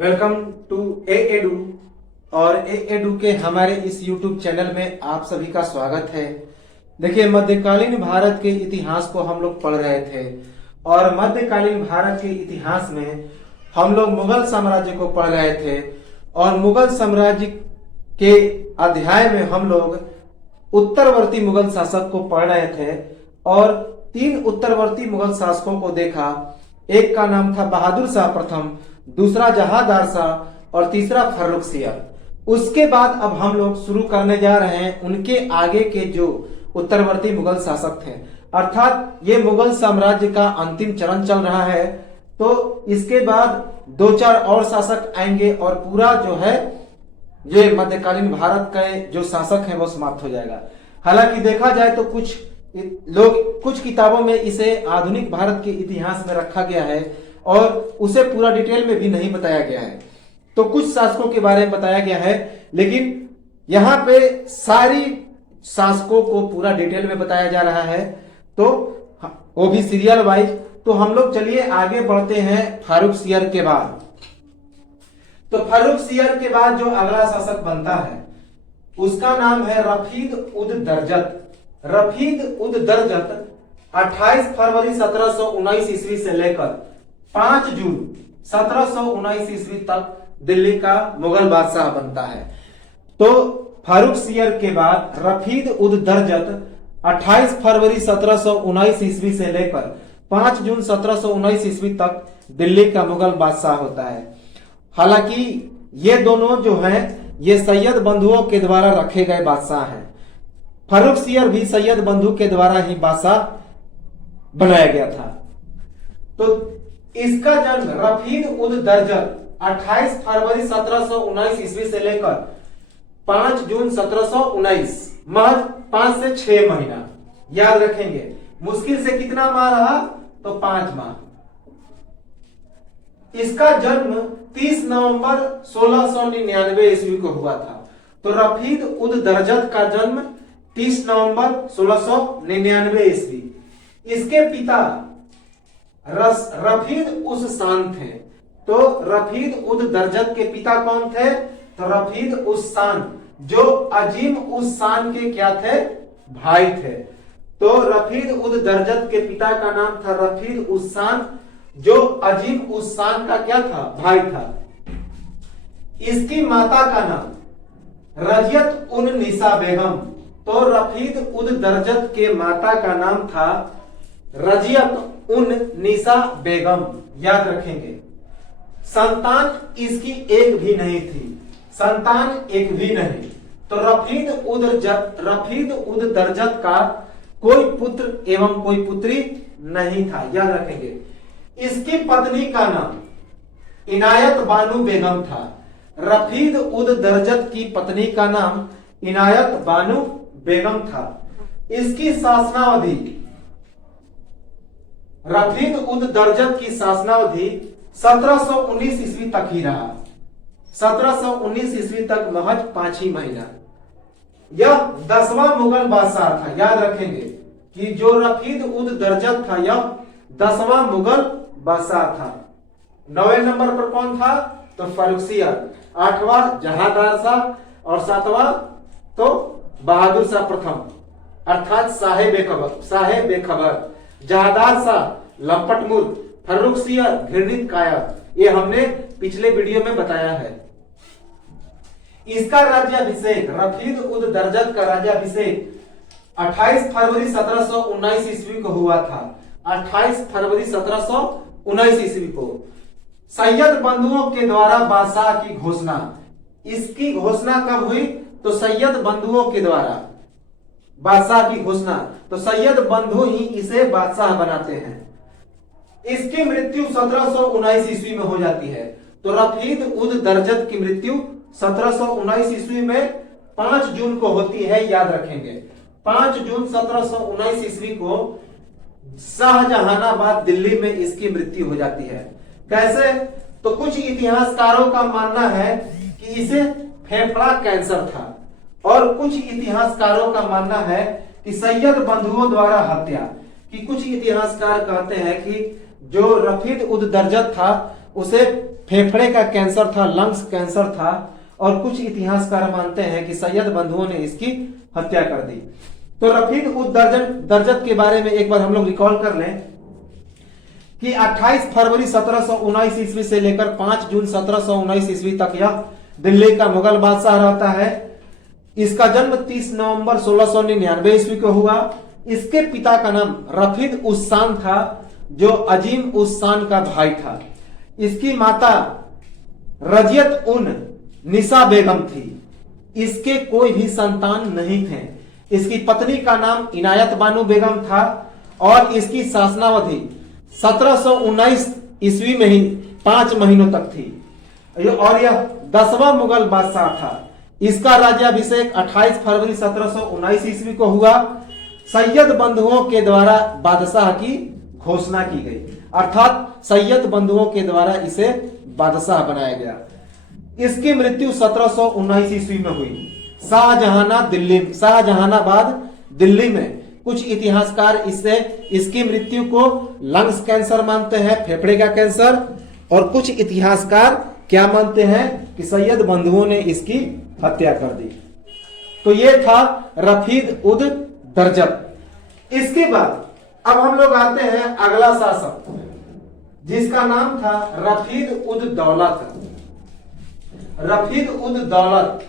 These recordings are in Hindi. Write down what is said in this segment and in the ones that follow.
Welcome to A edu. और ए एडू के हमारे इस यूट्यूब चैनल में आप सभी का स्वागत है। देखिए, मध्यकालीन भारत के इतिहास को हम लोग पढ़ रहे थे और मध्यकालीन भारत के इतिहास में हम लोग मुगल साम्राज्य को पढ़ रहे थे और मुगल साम्राज्य के अध्याय में हम लोग उत्तरवर्ती मुगल शासक को पढ़ रहे थे और 3 उत्तरवर्ती मुगल शासकों को देखा। एक का नाम था बहादुर शाह प्रथम, दूसरा जहांदार शाह और तीसरा फर्रुखसियर। उसके बाद अब हम लोग शुरू करने जा रहे हैं उनके आगे के जो उत्तरवर्ती मुगल शासक थे, अर्थात ये मुगल साम्राज्य का अंतिम चरण चल रहा है। तो इसके बाद 2-4 और शासक आएंगे और पूरा जो है ये मध्यकालीन भारत के जो शासक हैं वो समाप्त हो जाएगा। हालांकि देखा जाए तो कुछ किताबों में इसे आधुनिक भारत के इतिहास में रखा गया है और उसे पूरा डिटेल में भी नहीं बताया गया है। तो कुछ शासकों के बारे में बताया गया है, लेकिन यहाँ पे सारी शासकों को पूरा डिटेल में बताया जा रहा है, तो वो भी सीरियल वाइज। तो हम लोग चलिए आगे बढ़ते हैं फर्रुखसियर के बाद। तो फर्रुखसियर के बाद जो अगला शासक बनता है उसका नाम है रफीद उद दरजत। रफीद उद दरजत 28 फरवरी 1719 ईस्वी से लेकर 5 जून 1719 ईस्वी तक दिल्ली का मुगल बादशाह बनता है। तो फर्रुखसियर के बाद रफीद उद दरजत 28 फरवरी 1719 ईस्वी से लेकर 5 जून 1719 ईस्वी तक दिल्ली का मुगल बादशाह होता है। हालांकि ये दोनों जो हैं ये सैयद बंधुओं के द्वारा रखे गए बादशाह हैं। फर्रुखसियर भी सैयद बंधु के द्वारा ही बादशाह बनाया गया था। तो इसका जन्म रफीद उद दरजत 28 फरवरी 1719 ईस्वी से लेकर 5 जून 1719, महज 5 से 6 महीना याद रखेंगे। मुश्किल से कितना माह रहा? तो 5 माह। इसका जन्म 30 नवंबर 1699 ईस्वी को हुआ था। तो रफीद उद दरजत का जन्म 30 नवंबर 1699 ईस्वी। इसके पिता रफीद उस शान थे। तो रफीद उद दरजत के पिता कौन थे? तो रफीद उस शान, जो अजीम उस शान के क्या थे? भाई थे। तो रफीद उद दरजत के पिता का नाम था रफीद उस शान, जो अजीम उस शान का क्या था? भाई था। इसकी माता का नाम रजियत उन निसा बेगम। तो रफीद उद दरजत के माता का नाम था रजियत उन निसा बेगम, याद रखेंगे। संतान इसकी एक भी नहीं थी, संतान एक भी नहीं। तो रफीद उद दरजत का कोई पुत्र एवं कोई पुत्री नहीं था, याद रखेंगे। इसकी पत्नी का नाम इनायत बानू बेगम था। रफीद उद दरजत की पत्नी का नाम इनायत बानू बेगम था। इसकी शासनावधि, रफीद उद दरजत की शासनावधि 1719 ईस्वी तक ही रहा। 1719 ईस्वी तक महज 5 ही महीना। यह 10वां मुगल बादशाह था, याद रखेंगे कि जो रफीद उद दरजत था यह 10वां मुगल बादशाह था। 9वें नंबर पर कौन था? तो फर्रुखसियर। 8वां जहांदार शाह और 7वां तो बहादुर शाह प्रथम, अर्थात साहेब बेखबर। जहांदार शाह लंपट मूर्ख, फर्रुखसियर घृणित कायर। ये हमने पिछले वीडियो में बताया है। इसका राज्याभिषेक, रफीद उद दरजत का राज्याभिषेक 28 फरवरी 1719 ईस्वी को हुआ था। 28 फरवरी 1719 ईस्वी को सैयद बंधुओं के द्वारा बादशाह की घोषणा। इसकी घोषणा कब हुई? तो सैयद बंधुओं के द्वारा बादशाह की घोषणा। तो सैयद बंधु ही इसे बादशाह बनाते हैं। इसकी मृत्यु 1719 ईस्वी में हो जाती है। तो रफीद उद दरजत की मृत्यु 1719 ईस्वी में 5 जून को होती है, याद रखेंगे। 5 जून 1719 ईस्वी को शाहजहानाबाद दिल्ली में इसकी मृत्यु हो जाती है। कैसे? तो कुछ इतिहासकारों का मानना है कि इसे फेफड़ा कैंसर था और कुछ इतिहासकारों का मानना है कि सैयद बंधुओं द्वारा हत्या। कि कुछ इतिहासकार कहते हैं कि जो रफीद उद दरजत था उसे फेफड़े का कैंसर था, लंग्स कैंसर था, और कुछ इतिहासकार मानते हैं कि सैयद बंधुओं ने इसकी हत्या कर दी। तो रफीद उद दरजत के बारे में एक बार हम लोग रिकॉल कर लें कि 28 फरवरी 1719 ईस्वी से लेकर 5 जून 1719 ईस्वी तक यह दिल्ली का मुगल बादशाह रहता है। इसका जन्म 30 नवंबर 1699 ईस्वी को हुआ। इसके पिता का नाम रफीद उस शान था, जो अजीम उस शान का भाई था। इसकी माता रजियत उन निसा बेगम थी। इसके कोई भी संतान नहीं थे। इसकी पत्नी का नाम इनायत बानो बेगम था और इसकी शासनावधि 1719 ईस्वी में ही 5 महीनों तक थी और यह 10वां मुगल बादशाह था। इसका राज्याभिषेक 28 फरवरी 1719 ईस्वी को हुआ। सैयद बंधुओं के द्वारा बादशाह की घोषणा की गई, अर्थात सैयद बंधुओं के द्वारा इसे बादशाह बनाया गया। इसकी मृत्यु 1719 ईस्वी में हुई शाहजहानाबाद दिल्ली में। कुछ इतिहासकार इसकी मृत्यु को लंग्स कैंसर मानते हैं, फेफड़े का कैंसर, और कुछ इतिहासकार क्या मानते हैं कि सैयद बंधुओं ने इसकी हत्या कर दी। तो ये था रफीद उद दरजत। इसके बाद अब हम लोग आते हैं अगला शासक, जिसका नाम था रफीद उद दौलत। रफीद उद दौलत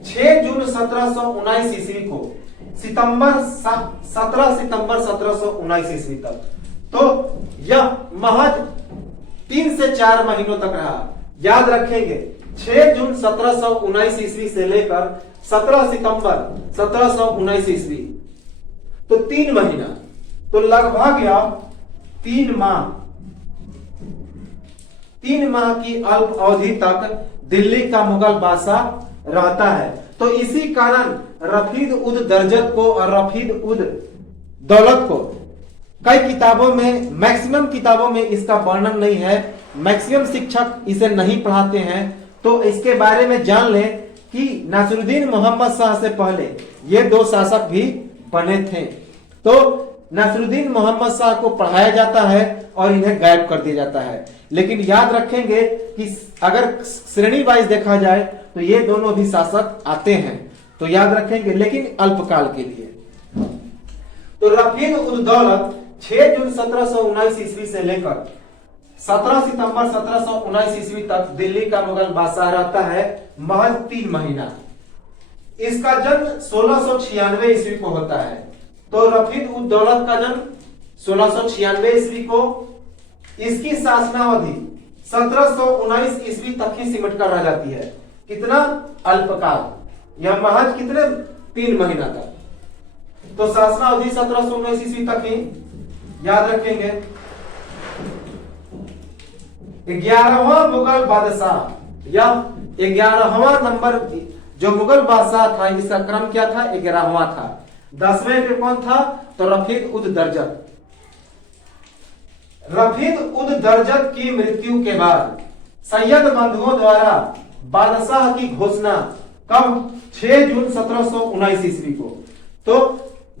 6 जून 1719 ईस्वी को 17 सितंबर 1719 ईस्वी तक, तो यह महज 3 से 4 महीनों तक रहा। याद रखेंगे 6 जून 1719 ईस्वी से लेकर 17 सितंबर 1719 ईस्वी, तो 3 महीना, तो लगभग यह 3 माह की अल्प अवधि तक दिल्ली का मुगल बादशाह रहता है। तो इसी कारण रफीद उद दरजत को और रफीद उद दौलत को कई किताबों में, मैक्सिमम किताबों में इसका वर्णन नहीं है, मैक्सिमम शिक्षक इसे नहीं पढ़ाते हैं। तो इसके बारे में जान लें कि नासिरुद्दीन मोहम्मद शाह से पहले ये 2 शासक भी बने थे। तो नासिरुद्दीन मोहम्मद शाह को पढ़ाया जाता है और इन्हें गायब कर दिया जाता है। लेकिन याद रखेंगे कि अगर श्रेणी वाइज देखा जाए तो ये दोनों भी शासक आते हैं, तो याद रखेंगे, लेकिन अल्पकाल के लिए। तो रफीद उद दौलत 6 जून 1719 ईस्वी से लेकर 17 सितंबर 1719 ईस्वी तक दिल्ली का मुगल बादशाह रहता है, महज 3 महीना। इसका जन्म 1696 ईस्वी को होता है। तो रफीद उद दौलत का जन्म 1696 ईस्वी को। इसकी शासनावधि 1719 ईस्वी तक ही सिमट कर रह जाती है। कितना अल्पकाल, यह महज कितने 3 महीना तक। तो शासनावधि 1719 ईस्वी तक ही। याद रखेंगे 11वां मुगल बादशाह, या 11वां नंबर जो मुगल बादशाह था, इसका क्रम क्या था? 11वां था। 10वें पे कौन था? तो रफीद उद दरजत। रफीद उद दरजत की मृत्यु के बाद सैयद बंधुओं द्वारा बादशाह की घोषणा कब? 6 जून 1719 ईस्वी को। तो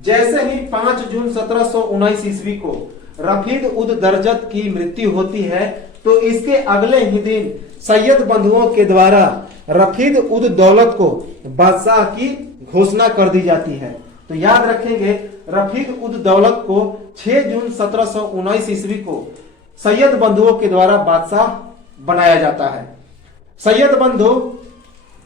जैसे ही 5 जून 1719 ईस्वी को रफीद उद दरजत की मृत्यु होती है, तो इसके अगले ही दिन सैयद बंधुओं के द्वारा रफीद उद दौलत को बादशाह की घोषणा कर दी जाती है। तो याद रखेंगे रफीद उद दौलत को 6 जून 1719 ईस्वी को सैयद बंधुओं के द्वारा बादशाह बनाया जाता है। सैयद बंधु,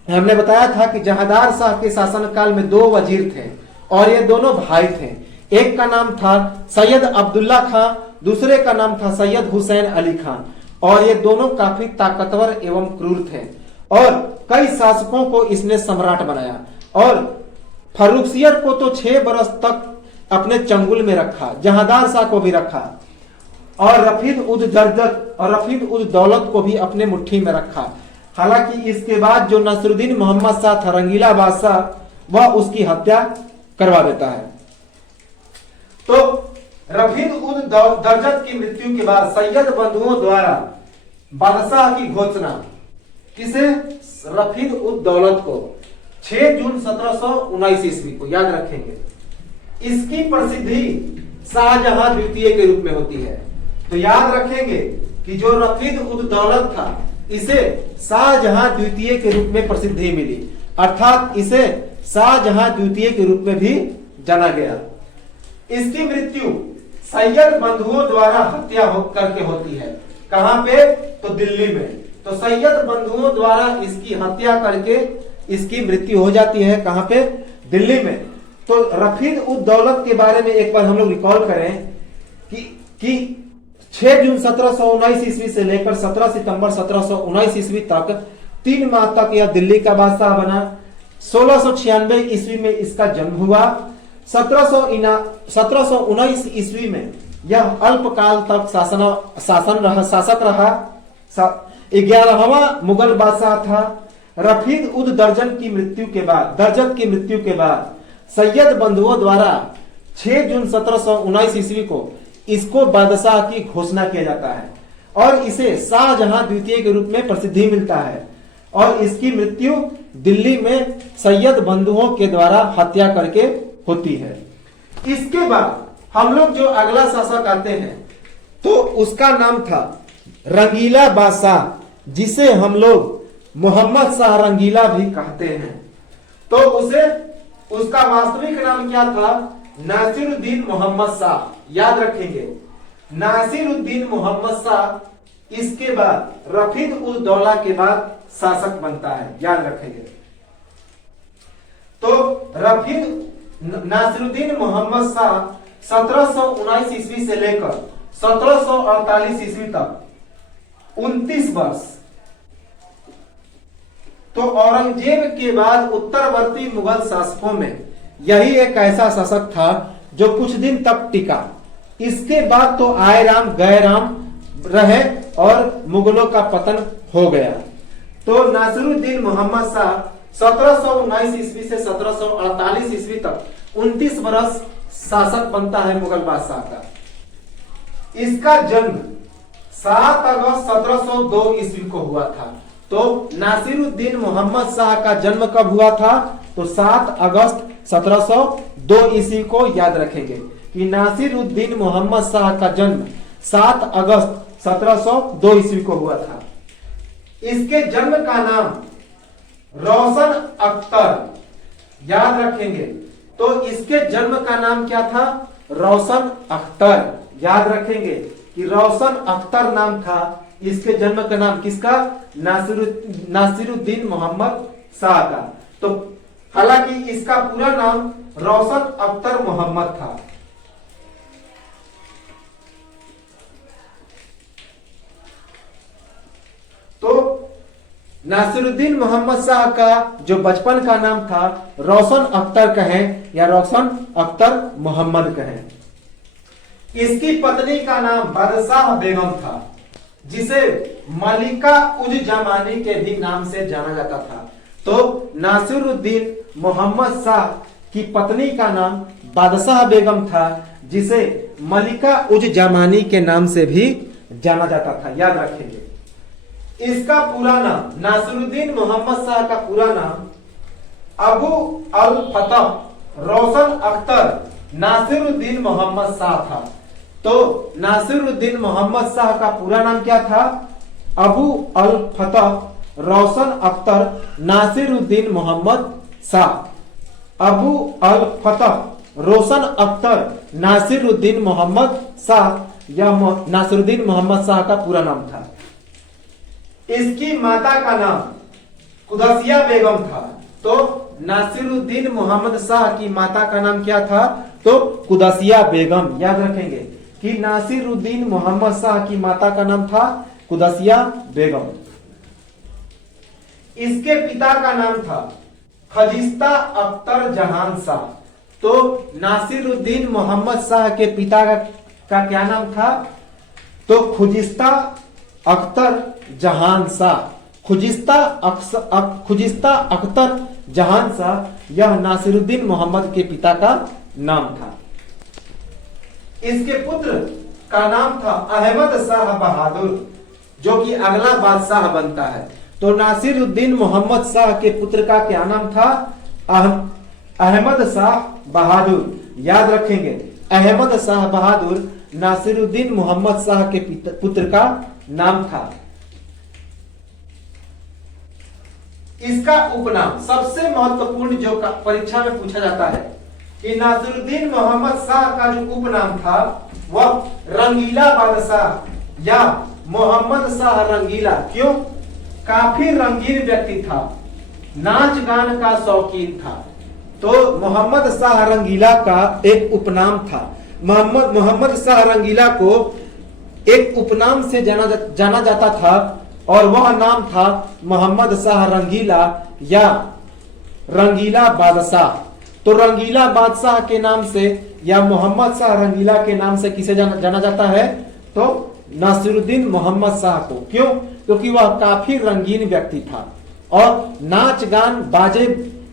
हमने बताया था कि जहांदार शाह के शासनकाल में 2 वजीर थे और ये दोनों भाई थे। एक का नाम था सैयद अब्दुल्ला खां, दूसरे का नाम था सैयद हुसैन अली खां, और ये दोनों काफी ताकतवर एवं क्रूर थे और कई शासकों को इसने सम्राट बनाया। और फर्रुखसियर को तो 6 बरस तक अपने चंगुल में रखा, जहांदार शाह को भी रखा, और रफीद उद दरजत और रफीद उद दौलत को भी अपने मुट्ठी में रखा। हालांकि इसके बाद जो नासिरुद्दीन मोहम्मद शाह था, रंगीला बादशाह, वह उसकी हत्या करवा देता है। तो रफीद उद दरजत की मृत्यु के बाद सैयद बंधुओं द्वारा बादशाह की घोषणा किसे? रफीद उद दौलत को 6 जून 1719 ईस्वी को। याद रखेंगे इसकी प्रसिद्धि शाहजहां द्वितीय के रूप में होती है। तो याद रखेंगे कि जो रफीद उद दौलत था इसे शाहजहां द्वितीय के रूप में प्रसिद्धि मिली, अर्थात इसे शाहजहां द्वितीय के रूप में भी जाना गया। इसकी मृत्यु सैयद बंधुओं द्वारा हत्या करके होती है। कहां पे? तो दिल्ली में। तो सैयद बंधुओं द्वारा इसकी हत्या करके इसकी मृत्यु हो जाती है। कहां पे? दिल्ली में। तो रफीद उद दौलत के बारे में एक बार हम लोग रिकॉल करें कि 6 जून 1719 ईस्वी से लेकर 17 सितंबर 1719 ईस्वी तक 3 माह तक यह दिल्ली का बादशाह बना। 1696 ईस्वी में इसका जन्म हुआ। 1719 ईस्वी में यह अल्पकाल तक शासक रहा। 11वां मुगल बादशाह था। रफीद उद दर्जन की मृत्यु के बाद सैयद बंधुओं द्वारा 6 जून 1719 ईस्वी को इसको बादशाह की घोषणा किया जाता है और इसे शाहजहां द्वितीय के रूप में प्रसिद्धि मिलता है और इसकी मृत्यु दिल्ली में सैयद बंधुओं के द्वारा हत्या करके होती है। इसके बाद हम लोग जो अगला शासक आते हैं तो उसका नाम था रंगीला बादशाह, जिसे हम लोग मोहम्मद शाह रंगीला भी कहते हैं। तो उसका वास्तविक नाम क्या था? नासिरुद्दीन मोहम्मद शाह। याद रखेंगे, नासिरुद्दीन मोहम्मद शाह इसके बाद रफीद उद दौला के बाद शासक बनता है। याद रखेंगे। तो नासिरुद्दीन मोहम्मद शाह 1719 ईस्वी से लेकर 1748 ईस्वी तक 29 वर्ष। तो औरंगजेब के बाद उत्तरवर्ती मुगल शासकों में यही एक ऐसा शासक था जो कुछ दिन तक टिका। इसके बाद तो आए राम गए राम रहे और मुगलों का पतन हो गया। तो नासिरुद्दीन मोहम्मद शाह 1719 ईस्वी से 1748 ईस्वी तक 29 वर्ष शासक बनता है मुगल बादशाह का। इसका जन्म 7 अगस्त 1702 ईस्वी को हुआ था। तो नासिरुद्दीन मोहम्मद शाह का जन्म कब हुआ था? तो 7 अगस्त 1702 ईस्वी को याद रखेंगे कि नासिरुद्दीन मोहम्मद शाह का जन्म 7 अगस्त 1702 ईस्वी को हुआ था। इसके जन्म का नाम रोशन अख्तर। याद रखेंगे। तो इसके जन्म का नाम क्या था? रोशन अख्तर। याद रखेंगे कि रोशन अख्तर नाम था। इसके जन्म का नाम किसका? नासिरुद्दीन मोहम्मद शाह का। तो हालांकि इसका पूरा नाम रोशन अख्तर मोहम्मद था। तो नासिरुद्दीन मोहम्मद शाह का जो बचपन का नाम था रोशन अख्तर कहें या रोशन अख्तर मोहम्मद कहें। इसकी पत्नी का नाम बादशाह बेगम था, जिसे मलिका उज जमानी के भी नाम से जाना जाता था। तो नासिरुद्दीन मोहम्मद शाह की पत्नी का नाम बादशाह बेगम था, जिसे मलिका उज जमानी के नाम से भी जाना जाता था। याद रखेंगे। इसका पूरा नाम, नासिरुद्दीन मोहम्मद शाह का पूरा नाम अबू अल फतह रोशन अख्तर नासिरुद्दीन मोहम्मद शाह था। तो नासिरुद्दीन मोहम्मद शाह का पूरा नाम क्या था? अबू अल फतह रोशन अख्तर नासिरुद्दीन मोहम्मद शाह। अबू अल फतह रोशन अख्तर नासिरुद्दीन मोहम्मद शाह। यह नासिरुद्दीन मोहम्मद शाह का पूरा नाम था। इसकी माता का नाम कुदसिया बेगम था। तो नासिरुद्दीन मोहम्मद शाह की माता का नाम क्या था? तो कुदसिया बेगम। याद रखेंगे कि नासिरुद्दीन मोहम्मद शाह की माता का नाम था कुदसिया बेगम। इसके पिता का नाम था खजिस्ता अख्तर जहान शाह। तो नासिरुद्दीन मोहम्मद शाह के पिता का क्या नाम था? तो खुजिस्ता अख्तर जहान शाह। खुजिस्ता अख्तर जहान शाह यह नासिरुद्दीन मोहम्मद के पिता का नाम था। इसके पुत्र का नाम था अहमद शाह बहादुर, जो कि अगला बादशाह बनता है। तो नासिरुद्दीन मोहम्मद शाह के पुत्र का क्या नाम था? अहमद शाह बहादुर। याद रखेंगे, अहमद शाह बहादुर नासिरुद्दीन मोहम्मद शाह के पुत्र का नाम था। इसका उपनाम सबसे महत्वपूर्ण जो परीक्षा में पूछा जाता है कि नासिरुद्दीन मोहम्मद शाह का जो उपनाम था वह रंगीला बादशाह या मोहम्मद शाह रंगीला। क्यों? काफी रंगीन व्यक्ति था, नाच गान का शौकीन था, तो मोहम्मद शाह रंगीला का एक उपनाम था। मोहम्मद शाह रंगीला को एक उपनाम से जाना जाता था और वह नाम था मोहम्मद शाह रंगीला या रंगीला बादशाह। तो रंगीला बादशाह के नाम से या मोहम्मद शाह रंगीला के नाम से किसे जाना जाता है? तो नासिरुद्दीन मोहम्मद शाह को। क्यों? क्योंकि वह काफी रंगीन व्यक्ति था और नाच गान बाजे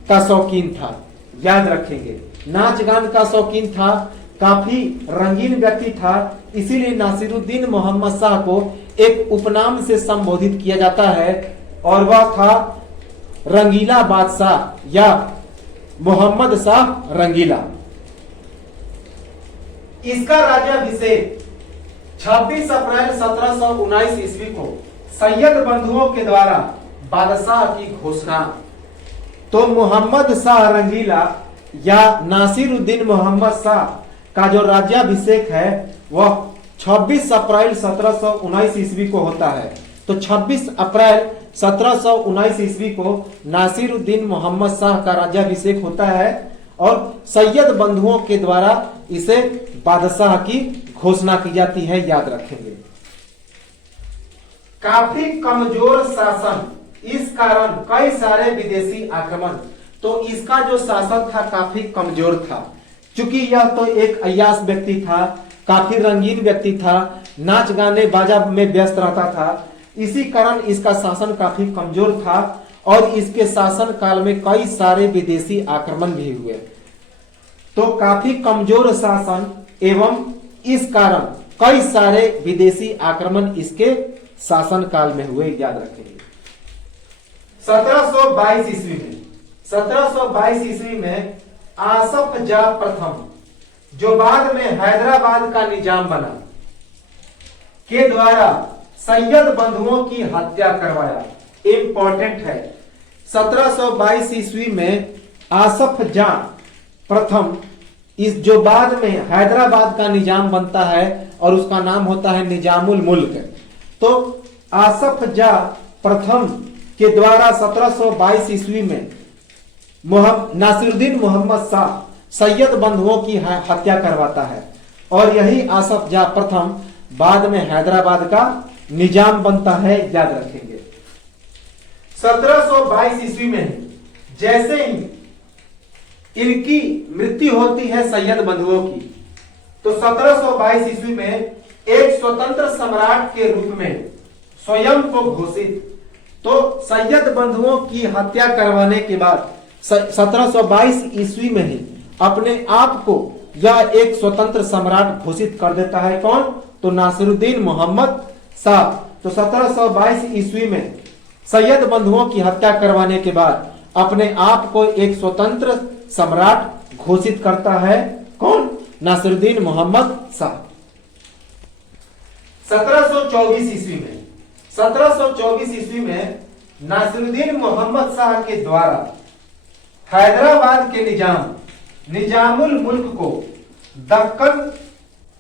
का शौकीन था। याद रखेंगे, नाच गान का शौकीन था, काफी रंगीन व्यक्ति था, इसीलिए नासिरुद्दीन मोहम्मद शाह को एक उपनाम से संबोधित किया जाता है और वह था रंगीला बादशाह या मोहम्मद शाह रंगीला। इसका राज्याभिषेक 26 अप्रैल 1719 ईस्वी को सैयद बंधुओं के द्वारा बादशाह की घोषणा। तो मोहम्मद शाह रंगीला या नासिरुद्दीन मोहम्मद शाह का जो राज्याभिषेक है वह 26 अप्रैल 1719 ईस्वी को होता है। तो 26 अप्रैल 1719 ईस्वी को नासिरुद्दीन मोहम्मद शाह का राज्याभिषेक होता है और सैयद बंधुओं के द्वारा इसे बादशाह की घोषणा की जाती है। याद रखेंगे, काफी कमजोर शासन, इस कारण कई सारे विदेशी आक्रमण। तो इसका जो शासन था काफी कमजोर था, क्योंकि यह तो एक अय्याश व्यक्ति था, काफी रंगीन व्यक्ति था, नाच गाने बाजा में व्यस्त रहता था, इसी कारण इसका शासन काफी कमजोर था और इसके शासन काल में कई सारे विदेशी आक्रमण भी हुए। तो काफी कमजोर शासन एवं इस कारण कई सारे विदेशी आक्रमण इसके शासन काल में हुए। याद रखेंगे, 1722 ईस्वी में आसफ जाह प्रथम, जो बाद में हैदराबाद का निजाम बना, के द्वारा सैयद बंधुओं की हत्या करवाया। इंपॉर्टेंट है, 1722 ईस्वी में आसफ जाह प्रथम, इस जो बाद में हैदराबाद का निजाम बनता है और उसका नाम होता है निजामुल मुल्क। तो आसफ जाह प्रथम के द्वारा 1722 ईस्वी में नासिरुद्दीन मोहम्मद शाह सैयद बंधुओं की हत्या करवाता है और यही आसफ जाह प्रथम बाद में हैदराबाद का निजाम बनता है। याद रखेंगे, 1722 ईस्वी में जैसे ही इनकी मृत्यु होती है सैयद बंधुओं की, तो 1722 ईस्वी में एक स्वतंत्र सम्राट के रूप में स्वयं को घोषित। तो सैयद बंधुओं की हत्या करवाने के बाद 1722 ईस्वी में ही अपने आप को यह एक स्वतंत्र सम्राट घोषित कर देता है। कौन? तो नासिरुद्दीन मोहम्मद शाह। तो 1722 ईस्वी में सैयद बंधुओं की हत्या करवाने के बाद अपने आप को एक स्वतंत्र सम्राट घोषित करता है। कौन? नासिरुद्दीन मोहम्मद शाह। 1724 ईस्वी में नासिरुद्दीन मोहम्मद शाह के द्वारा हैदराबाद के निजामुल मुल्क को दक्कन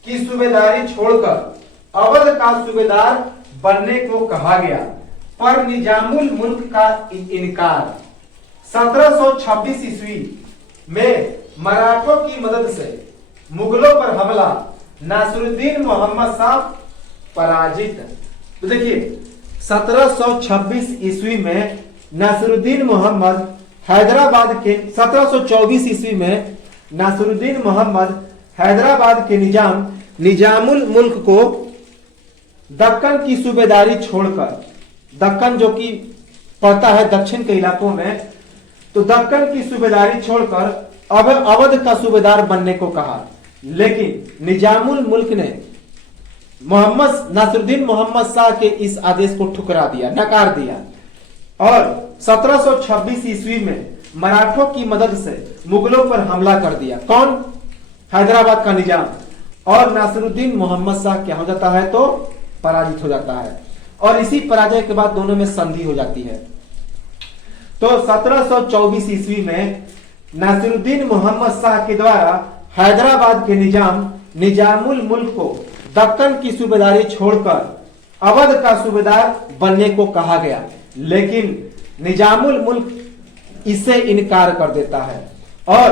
की सूबेदारी छोड़कर अवध का सूबेदार बनने को कहा गया, पर निजामुल मुल्क का इनकार। 1726 ईस्वी में मराठों की मदद से मुगलों पर हमला, नासिरुद्दीन मोहम्मद शाह पराजित। तो देखिए 1726 ईस्वी में नासिरुद्दीन मोहम्मद हैदराबाद के 1724 ईस्वी में नासिरुद्दीन मोहम्मद हैदराबाद के निजामुल मुल्क को दक्कन की सूबेदारी छोड़कर, दक्कन जो कि पड़ता है दक्षिण के इलाकों में, तो दक्कन की सूबेदारी छोड़कर अवध का सूबेदार बनने को कहा। लेकिन निजामुल मुल्क ने नासिरुद्दीन मोहम्मद शाह के इस आदेश को ठुकरा दिया, नकार दिया और 1726 ईस्वी में मराठों की मदद से मुगलों पर हमला कर दिया। कौन? हैदराबाद का निजाम। और नासिरुद्दीन मोहम्मद शाह क्या हो जाता है, तो पराजित हो जाता है। और इसी पराजय के बाद दोनों में संधि हो जाती है। तो 1724 ईस्वी में नासिरुद्दीन मोहम्मद शाह के द्वारा हैदराबाद के निजामुल मुल्क को दक्कन की सूबेदारी छोड़कर अवध का सूबेदार बनने को कहा गया, लेकिन निजामुल मुल्क इससे इनकार कर देता है और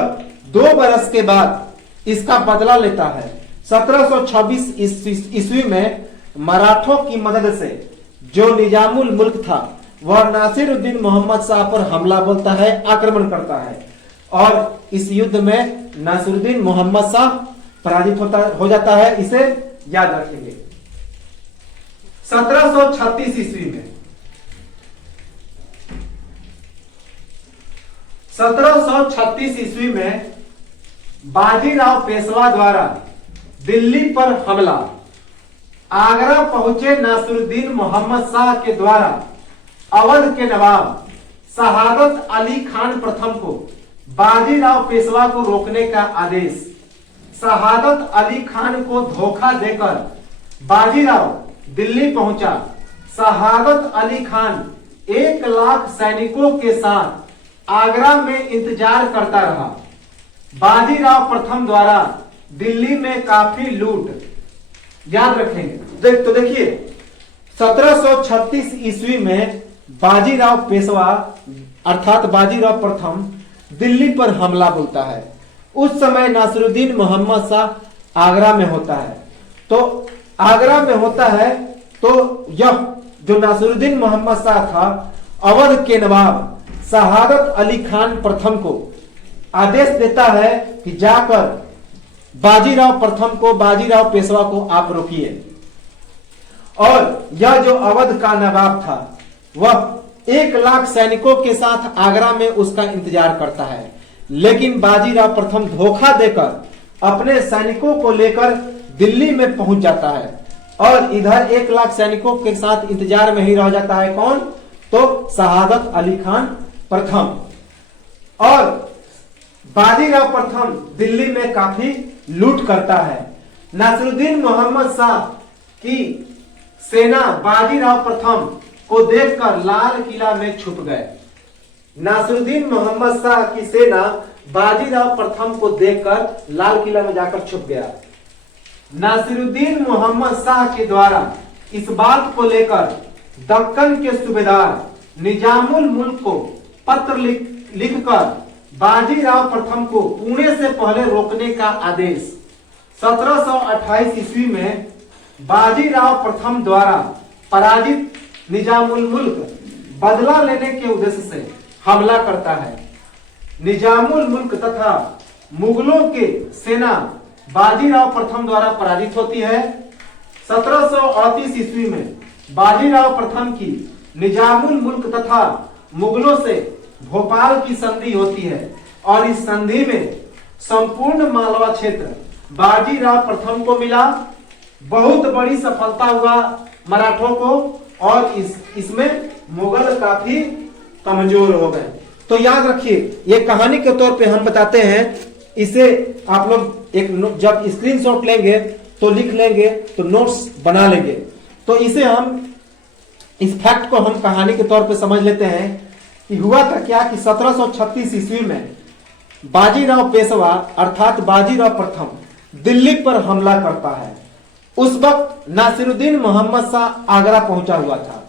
2 बरस के बाद इसका बदला लेता है। 1726 ईस्वी में मराठों की मदद से जो निजामुल मुल्क था वह नासिरुद्दीन मोहम्मद शाह पर हमला बोलता है, आक्रमण करता है और इस युद्ध में नासिरुद्दीन मोहम्मद शाह पराजित हो जाता है। इसे याद रखेंगे। 1736 ईस्वी में 1736 ईस्वी में बाजीराव पेशवा द्वारा दिल्ली पर हमला। आगरा पहुंचे नासिरुद्दीन मोहम्मद शाह के द्वारा अवध के नवाब शहादत अली खान प्रथम को बाजीराव पेशवा को रोकने का आदेश। शहादत अली खान को धोखा देकर बाजीराव दिल्ली पहुंचा। शहादत अली खान 1 लाख सैनिकों के साथ आगरा में इंतजार करता रहा। बाजीराव प्रथम द्वारा दिल्ली में काफी लूट, याद रखेंगे। तो देखिए 1736 ईस्वी में बाजीराव पेशवा अर्थात बाजीराव प्रथम दिल्ली पर हमला बोलता है। उस समय नासिरुद्दीन मोहम्मद शाह आगरा में होता है। तो आगरा में होता है तो यह जो नासिरुद्दीन मोहम्मद शाह था अवध के नवाब शहादत अली खान प्रथम को आदेश देता है कि जाकर बाजीराव प्रथम को, बाजीराव पेशवा को आप रोकिए। और यह जो अवध का नवाब था वह 1 लाख सैनिकों के साथ आगरा में उसका इंतजार करता है, लेकिन बाजीराव प्रथम धोखा देकर अपने सैनिकों को लेकर दिल्ली में पहुंच जाता है और इधर 1 लाख सैनिकों के साथ इंतजार में ही रह जाता है। कौन? तो शहादत अली खान प्रथम। और बाजीराव प्रथम दिल्ली में काफी लूट करता है। नासिरुद्दीन मोहम्मद शाह की सेना बाजीराव प्रथम को देखकर लाल किला में छुप गए। नासिरुद्दीन मोहम्मद शाह की सेना बाजीराव प्रथम को देखकर लाल किला में जाकर छुप गया। नासिरुद्दीन मोहम्मद शाह के द्वारा इस बात को लेकर दक्कन के सूबेदार निजामुल मुल्क को पत्र लिखकर बाजीराव प्रथम को पुणे से पहले रोकने का आदेश। 1728 ईस्वी में बाजीराव प्रथम द्वारा पराजित निजामुल मुल्क बदला लेने के उद्देश्य से हमला करता है। निजामुल मुल्क तथा मुगलों के सेना बाजीराव प्रथम द्वारा पराजित होती है। 1738 ईस्वी में बाजीराव प्रथम की निजामुल मुल्क तथा मुगलों से भोपाल की संधि होती है और इस संधि में संपूर्ण मालवा क्षेत्र बाजीराव प्रथम को मिला। बहुत बड़ी सफलता हुआ मराठों को और इसमें मुगल काफी कमजोर हो गए। तो याद रखिए, ये कहानी के तौर पे हम बताते हैं। इसे आप लोग एक जब स्क्रीनशॉट लेंगे तो लिख लेंगे, तो नोट्स बना लेंगे। तो इसे हम इस फैक्ट को हम कहानी के तौर पे समझ लेते हैं कि हुआ था क्या कि 1736 ईस्वी में बाजीराव पेशवा अर्थात बाजीराव प्रथम दिल्ली पर हमला करता है। उस वक्त नासिरुद्दीन मोहम्मद शाह आगरा पहुंचा हुआ था।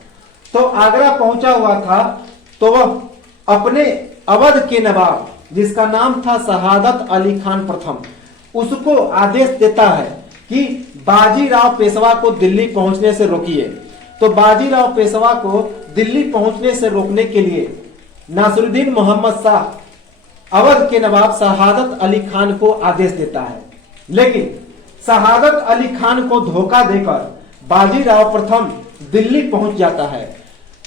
तो आगरा पहुंचा हुआ था तो वह अपने अवध के नवाब जिसका नाम था शहादत अली खान प्रथम, उसको आदेश देता है कि बाजीराव पेशवा को दिल्ली पहुंचने से रोकिए। तो बाजीराव पेशवा को दिल्ली पहुंचने से रोकने के लिए नासिरुद्दीन मोहम्मद शाह अवध के नवाब शहादत अली खान को आदेश देता है, लेकिन शहादत अली खान को धोखा देकर बाजीराव प्रथम दिल्ली पहुंच जाता है।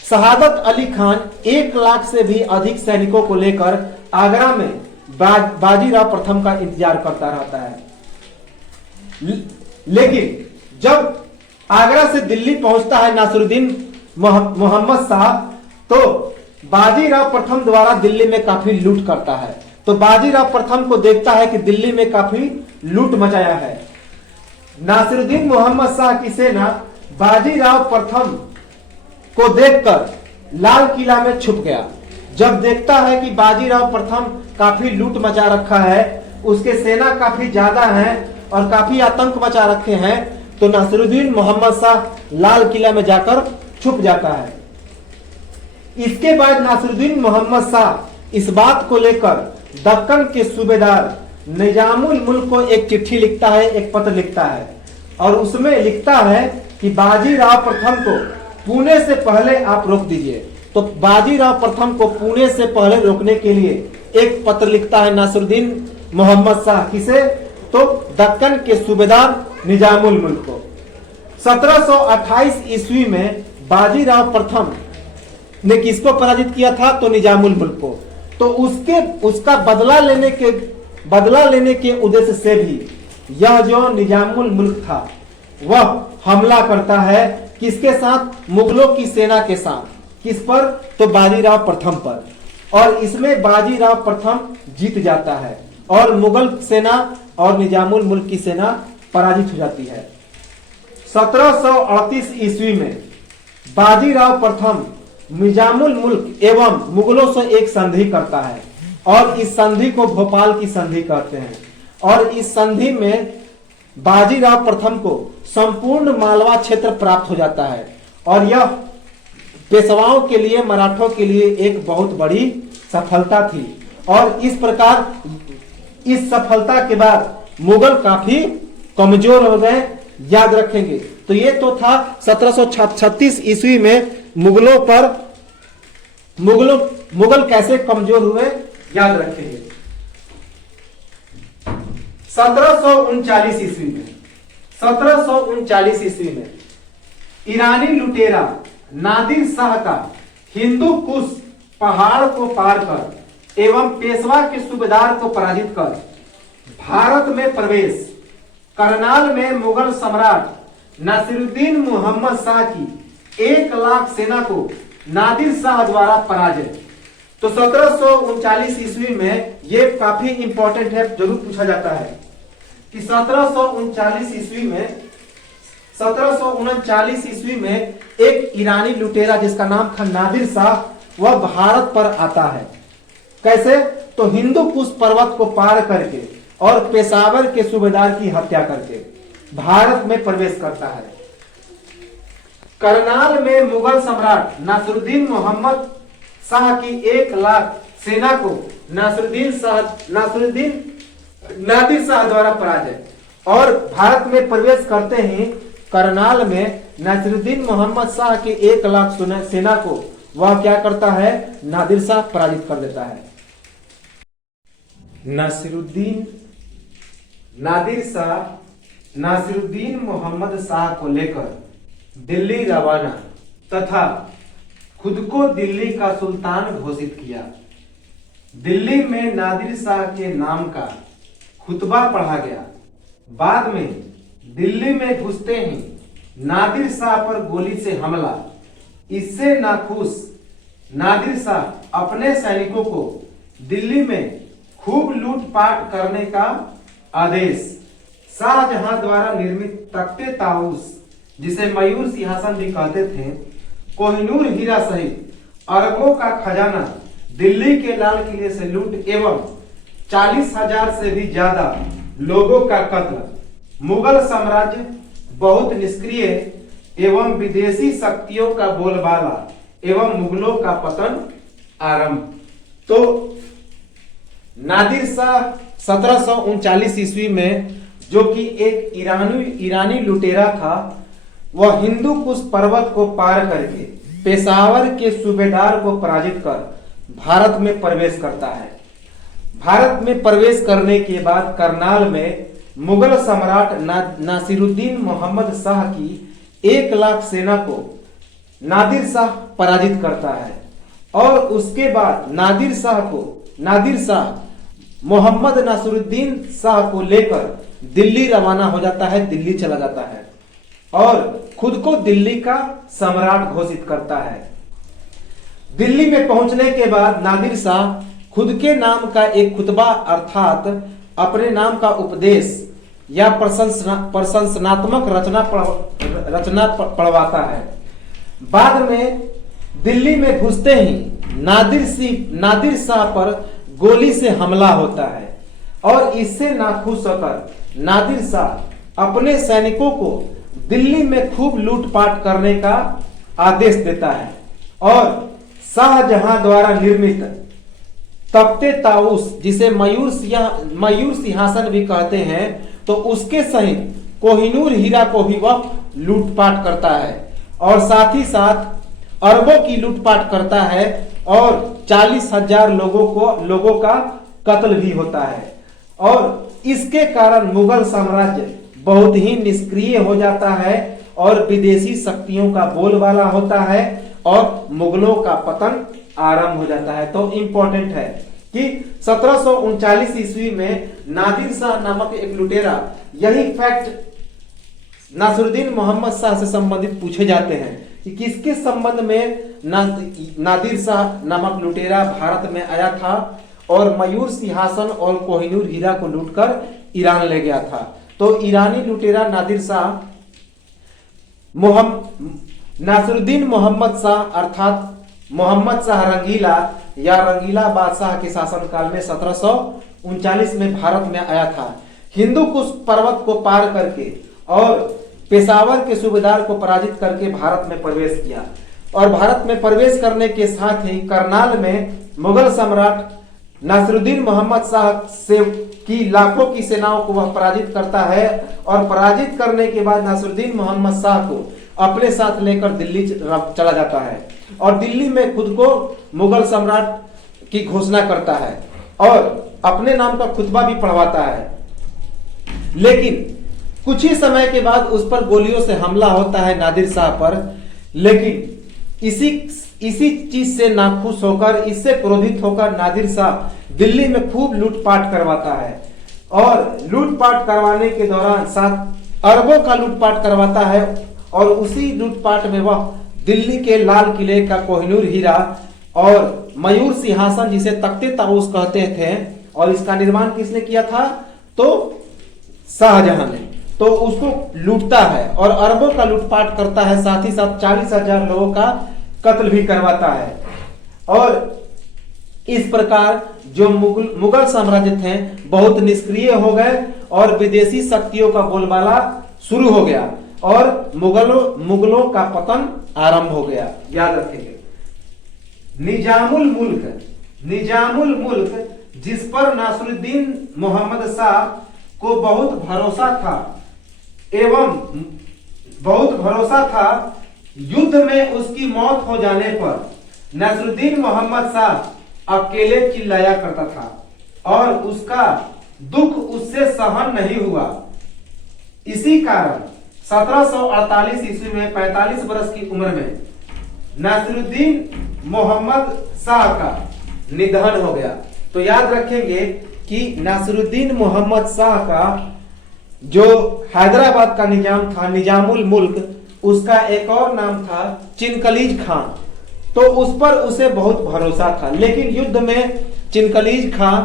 शहादत अली खान 1 लाख से भी अधिक सैनिकों को लेकर आगरा में बाजीराव प्रथम का इंतजार करता रहता है। लेकिन जब आगरा से दिल्ली पहुंचता है नासिरुद्दीन मोहम्मद शाह, तो बाजीराव प्रथम द्वारा दिल्ली में काफी लूट करता है। तो बाजीराव प्रथम को देखता है कि दिल्ली में काफी लूट मचाया है, नासिरुद्दीन मोहम्मद शाह की सेना बाजीराव प्रथम को देखकर लाल किला में छुप गया। जब देखता है कि बाजीराव प्रथम काफी लूट मचा रखा है, उसके सेना काफी ज्यादा है और काफी आतंक मचा रखे हैं, तो नासिरुद्दीन मोहम्मद शाह लाल किला में जाकर छुप जाता है। इसके बाद नासिरुद्दीन मोहम्मद शाह इस बात को लेकर दक्कन के सूबेदार निजामुल मुल्क को एक चिट्ठी लिखता है, एक पत्र लिखता है और उसमें लिखता है कि बाजीराव प्रथम को पुणे से पहले आप रोक दीजिए। तो बाजीराव प्रथम को पुणे से पहले रोकने के लिए एक पत्र लिखता है नासिरुद्दीन मोहम्मद शाह, किसे? तो दक्कन के सूबेदार निजामुल मुल्क को। 1728 ईस्वी में बाजीराव प्रथम ने किसको पराजित किया था? तो निजामुल मुल्क को। तो उसका बदला लेने के उद्देश्य से भी यह जो निजामुल मुल्क था वह हमला करता है, किसके साथ? मुगलों की सेना के साथ। किस पर? तो बाजीराव प्रथम पर। और इसमें बाजीराव प्रथम जीत जाता है और मुगल सेना और निजामुल मुल्क की सेना पराजित हो जाती है। 1738 ईस्वी में बाजीराव प्रथम निजामुल मुल्क एवं मुगलों से एक संधि करता है और इस संधि को भोपाल की संधि कहते हैं। और इस संधि में बाजीराव प्रथम को संपूर्ण मालवा क्षेत्र प्राप्त हो जाता है और यह पेशवाओं के लिए, मराठों के लिए एक बहुत बड़ी सफलता थी। और इस प्रकार इस सफलता के बाद मुगल काफी कमजोर हो गए, याद रखेंगे। तो ये तो था 1736 ईस्वी में मुगल कैसे कमजोर हुए, याद रखेंगे। 1739 ईस्वी में ईरानी लुटेरा नादिर शाह का हिंदू कुश पहाड़ को पार कर एवं पेशवा के सूबेदार को पराजित कर भारत में प्रवेश, करनाल में मुगल सम्राट नासिरुद्दीन मोहम्मद शाह की 1 लाख सेना को नादिर शाह द्वारा पराजय। तो 1739 ईस्वी में ये काफी इंपॉर्टेंट है, जरूर पूछा जाता है कि 1739 ईस्वी में एक ईरानी लुटेरा जिसका नाम था नादिर शाह, वह भारत पर आता है। कैसे? तो हिंदू कुश पर्वत को पार करके और पेशावर के सूबेदार की हत्या करके भारत में प्रवेश करता है। करनाल में मुगल सम्राट नासिरुद्दीन मोहम्मद शाह की 1 लाख सेना को नादिर शाह द्वारा पराजय। और भारत में प्रवेश करते ही करनाल में नासिरुद्दीन मोहम्मद शाह के 1 लाख सेना को वह क्या करता है? नादिर शाह पराजित कर देता है। नासिरुद्दीन मोहम्मद शाह को लेकर दिल्ली रवाना तथा खुद को दिल्ली का सुल्तान घोषित किया। दिल्ली में नादिर शाह के नाम का खुतबा पढ़ा गया। बाद में दिल्ली में घुसते ही नादिर शाह पर गोली से हमला। इससे नाखुश नादिर शाह अपने सैनिकों को दिल्ली में खूब लूटपाट करने का आदेश शाहजहां द्वारा निर्मित तख्ते ताऊस, जिसे मयूर सिंहासन भी कहते थे, कोहिनूर हीरा सहित अरबों का खजाना दिल्ली के लाल किले से लूट एवं 40,000 से भी ज्यादा लोगों का कत्ल, मुगल साम्राज्य बहुत निष्क्रिय एवं विदेशी शक्तियों का बोलबाला एवं मुगलों का पतन आरंभ। तो नादिर शाह 1739 ईस्वी में, जो कि एक ईरानी लुटेरा था, वह हिंदू कुश पर्वत को पार करके पेशावर के सूबेदार को पराजित कर भारत में प्रवेश करता है। भारत में प्रवेश करने के बाद करनाल में मुगल सम्राट नासिरुद्दीन मोहम्मद शाह की 1 लाख सेना को नादिर शाह पराजित करता है। और उसके बाद नादिर शाह मोहम्मद नासिरुद्दीन शाह को लेकर दिल्ली रवाना हो जाता है, दिल्ली चला जाता है और खुद को दिल्ली का सम्राट घोषित करता है। दिल्ली में पहुंचने के बाद नादिर शाह खुद के नाम का एक खुतबा अर्थात अपने नाम का उपदेश या प्रशंसनात्मक रचना पढ़वाता है। बाद में दिल्ली में घुसते ही नादिर शाह पर गोली से हमला होता है और इससे नाखुश होकर नादिर शाह अपने सैनिकों को दिल्ली में खूब लूटपाट करने का आदेश देता है और शाहजहां द्वारा निर्मित तख्ते ताऊस, जिसे मयूर सिंहासन भी कहते हैं, तो उसके सहित कोहिनूर हीरा को भी वह लूटपाट करता है और साथ ही साथ अरबों की लूटपाट करता है और 40,000 लोगों का कत्ल भी होता है। और इसके कारण मुगल साम्राज्य बहुत ही निष्क्रिय हो जाता है और विदेशी शक्तियों का बोलबाला होता है और मुगलों का पतन आरंभ हो जाता है। तो इंपॉर्टेंट है कि 1739 ईस्वी में नादिर शाह नामक एक लुटेरा, यही फैक्ट नासिरुद्दीन मोहम्मद शाह से संबंधित पूछे जाते हैं कि किसके संबंध में नादिर शाह नामक लुटेरा भारत में आया था और मयूर सिंहासन और कोहिनूर हीरा को लूटकर ईरान ले गया था। तो ईरानी लुटेरा नादिर शाह नासिरुद्दीन मोहम्मद शाह अर्थात मोहम्मद शाह रंगीला या रंगीला बादशाह के शासनकाल में 1739 में भारत में आया था। हिंदू कुश पर्वत को पार करके और पेशावर के सूबेदार को पराजित करके भारत में प्रवेश किया और भारत में प्रवेश करने के साथ ही करनाल में मुगल सम्राट नासिरुद्दीन मोहम्मद शाह से की लाखों की सेनाओं को वह पराजित करता है और पराजित करने के बाद नासिरुद्दीन मोहम्मद शाह को अपने साथ लेकर दिल्ली चला जाता है और दिल्ली में खुद को मुगल सम्राट की घोषणा करता है और अपने नाम का खुतबा भी पढ़वाता है। लेकिन कुछ ही समय के बाद उस पर गोलियों से हमला होता है नादिर शाह पर, लेकिन इसी चीज से नाखुश होकर, इससे क्रोधित होकर नादिर शाह दिल्ली में खूब लूटपाट करवाता है और लूटपाट करवाने के दौरान 7 अरबों का लूटपाट करवाता है और उसी लूटपाट में वह दिल्ली के लाल किले का कोहिनूर हीरा और मयूर सिंहासन, जिसे तख्ते ताऊस कहते थे, और इसका निर्माण किसने किया था? तो शाहजहां ने। तो उसको लूटता है और अरबों का लूटपाट करता है, साथ ही साथ 40,000 लोगों का कत्ल भी करवाता है। और इस प्रकार जो मुगल साम्राज्य थे बहुत निष्क्रिय हो गए और विदेशी शक्तियों का बोलबाला शुरू हो गया और मुगलों का पतन आरंभ हो गया। याद रखेंगे, निजामुल मुल्क जिस पर नासिरुद्दीन मोहम्मद शाह को बहुत भरोसा था, युद्ध में उसकी मौत हो जाने पर नासिरुद्दीन मोहम्मद शाह अकेले चिल्लाया करता था और उसका दुख उससे सहन नहीं हुआ। इसी कारण 1748 ईस्वी में 45 वर्ष की उम्र में नासिरुद्दीन मोहम्मद शाह का निधन हो गया। तो याद रखेंगे कि नासिरुद्दीन मोहम्मद शाह का जो हैदराबाद का निजाम था, निजामुल मुल्क, उसका एक और नाम था चिनकलीज खां। तो उस पर उसे बहुत भरोसा था, लेकिन युद्ध में चिनकलीज खां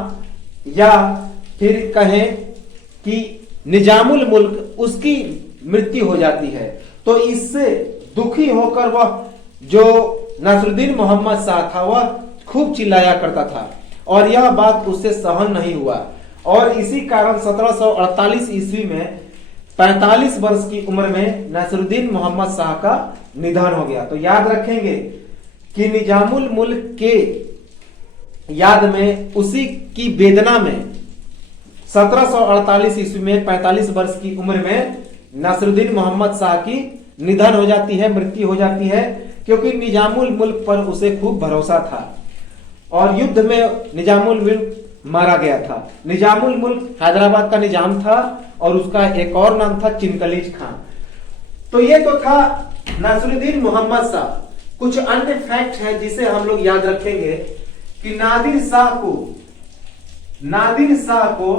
या फिर कहें कि निजामुल मुल्क, उसकी मृत्यु हो जाती है। तो इससे दुखी होकर वह जो नासिरुद्दीन मोहम्मद शाह था वह खूब चिल्लाया करता था और यह बात उससे सहन नहीं हुआ और इसी कारण 1748 ईस्वी में 45 वर्ष की उम्र में नासिरुद्दीन मोहम्मद शाह का निधन हो गया। तो याद रखेंगे कि निजामुल मुल्क के याद में, उसी की वेदना में 1748 ईस्वी में 45 वर्ष की उम्र में नासिरुद्दीन मोहम्मद शाह की निधन हो जाती है, मृत्यु हो जाती है, क्योंकि निजामुल मुल्क पर उसे खूब भरोसा था और युद्ध में निजामुल मुल्क मारा गया था। निजामुल मुल्क हैदराबाद का निजाम था और उसका एक और नाम था चिनकलीज खां। तो ये तो था नासिरुद्दीन मोहम्मद शाह। कुछ अन्य फैक्ट है जिसे हम लोग याद रखेंगे कि नादिर शाह को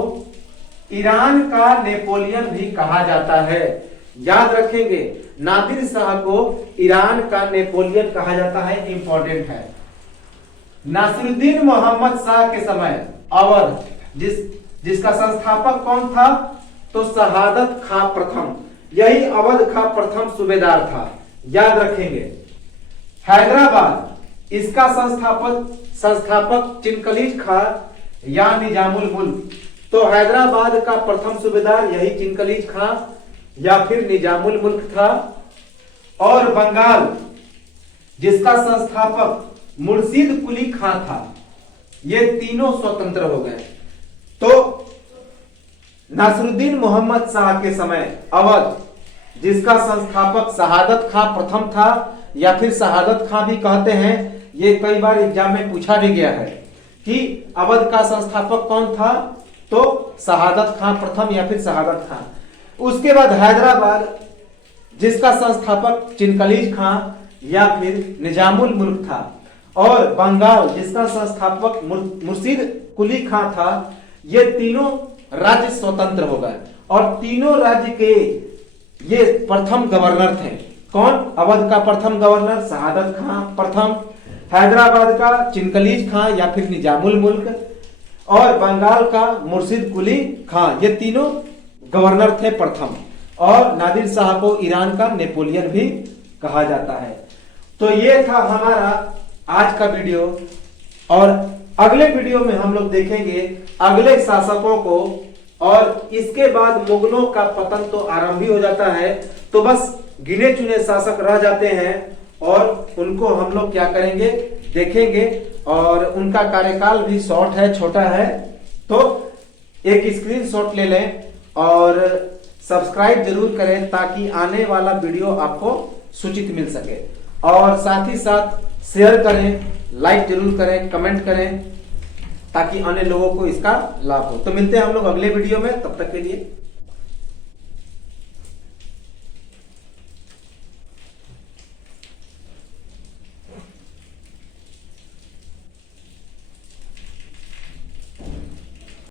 ईरान का नेपोलियन भी कहा जाता है। याद रखेंगे, नादिर शाह को ईरान का नेपोलियन कहा जाता है, इंपॉर्टेंट है। नासिरुद्दीन मोहम्मद शाह के समय अवध जिसका संस्थापक कौन था? तो शहादत खां प्रथम, यही अवध का प्रथम सूबेदार था, याद रखेंगे। हैदराबाद, इसका संस्थापक चिनकलीज खां या निजामुल मुल्क, तो हैदराबाद का प्रथम सूबेदार यही चिनकलीज खां या फिर निजामुल मुल्क था। और बंगाल, जिसका संस्थापक मुर्शिद कुली खां था, ये तीनों स्वतंत्र हो गए। तो नासिरुद्दीन मोहम्मद शाह के समय अवध, जिसका संस्थापक शहादत खां प्रथम था या फिर शहादत खां भी कहते हैं, ये कई बार एग्जाम में पूछा भी गया है कि अवध का संस्थापक कौन था, तो शहादत खां प्रथम या फिर शहादत खां। उसके बाद हैदराबाद, जिसका संस्थापक चिनकलीज खां या फिर निजामुल मुल्क था, और बंगाल, जिसका संस्थापक मुर्शिद कुली खां था, ये तीनों राज्य स्वतंत्र हो गए और तीनों राज्य के ये प्रथम गवर्नर थे। कौन? अवध का प्रथम गवर्नर शहादत खां प्रथम, हैदराबाद का चिनकलीज खां या फिर निजामुल मुल्क, और बंगाल का मुर्शिद कुली खां, ये तीनों गवर्नर थे प्रथम। और नादिर शाह को ईरान का नेपोलियन भी कहा जाता है। तो ये था हमारा आज का वीडियो, और अगले वीडियो में हम लोग देखेंगे अगले शासकों को, और इसके बाद मुगलों का पतन तो आरंभ ही हो जाता है, तो बस गिने चुने शासक रह जाते हैं और उनको हम लोग क्या करेंगे, देखेंगे। और उनका कार्यकाल भी शॉर्ट है, छोटा है, तो एक स्क्रीनशॉट ले लें और सब्सक्राइब जरूर करें ताकि आने वाला वीडियो आपको सूचित मिल सके। और साथ ही साथ शेयर करें, लाइक जरूर करें, कमेंट करें ताकि अन्य लोगों को इसका लाभ हो। तो मिलते हैं हम लोग अगले वीडियो में, तब तक के लिए